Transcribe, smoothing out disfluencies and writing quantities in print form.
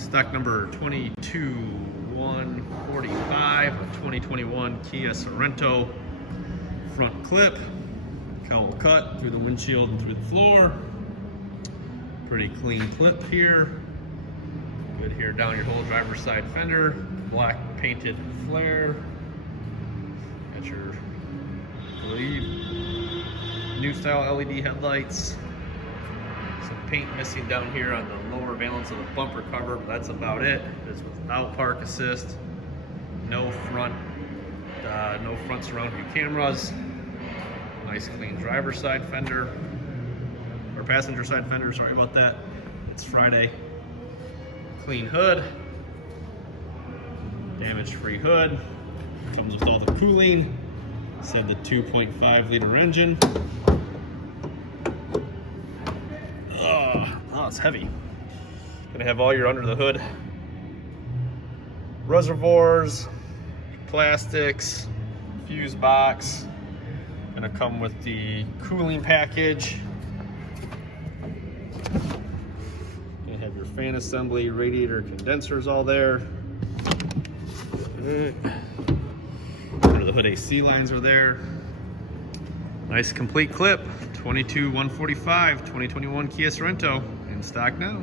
Stock number 22145 of 2021 Kia Sorento. Front clip, cowl cut through the windshield and through the floor. Pretty clean clip here. Good here down your whole driver's side fender. Black painted flare. Got your, I believe, new style LED headlights. Some paint missing down here on the lower valance of the bumper cover, but that's about it. It's without park assist. No front surround view cameras. Nice clean driver's side fender, or passenger side fender, sorry about that. It's Friday. Clean hood. Damage-free hood. Comes with all the cooling. Said the 2.5 liter engine. Oh, it's heavy. Gonna have all your under the hood reservoirs, plastics, fuse box. Gonna come with the cooling package. Gonna have your fan assembly, radiator condensers all there. Under the hood AC lines are there. Nice complete clip. 22145 2021 Kia Sorento in stock now.